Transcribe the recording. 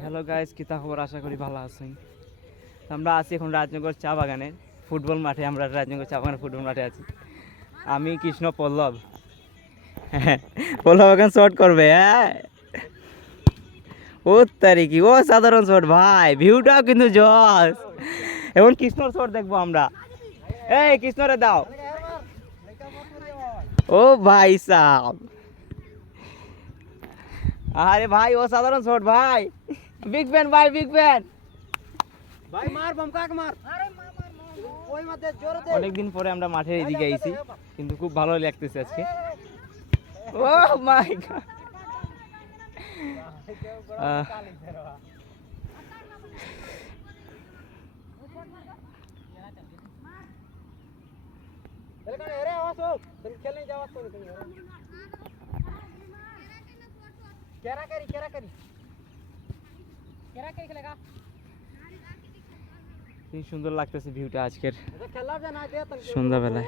Hello guys, কি খবর? আশা করি ভালো আছেন। আমরা আছি এখন রাজনগর চা বাগানের ফুটবল মাঠে। আমরা রাজনগর চা বাগানের ফুটবল মাঠে আছি। আমি কৃষ্ণ পল্লব। পল্লব এখন শট করবে। হ্যাঁ, ও তারিখি ও সাধারণ শট ভাই, ভিউটাও কিন্তু জস। এখন কৃষ্ণর শট দেখবো আমরা। এই কৃষ্ণরে দাও। ও ভাই সাহ, আরে ভাই ও সাধারণ শট ভাই। বিগ ফ্যান ভাই, বিগ ফ্যান ভাই। মার বমকা মার। ওই মাঠে জোরে দে। অনেকদিন পরে আমরা মাঠের এদিকে আইছি, কিন্তু খুব ভালো লাগতেছে আজকে। ও মাই গড, এলাকা এরে আওয়াজ হোক, তুমি খেলনে যাওয়াজ কোন তুমি। কেরা করি খেলেগা। কি সুন্দর লাগতেছে ভিউটা আজকের খেলা জানা দে সন্ধ্যাবেলায়।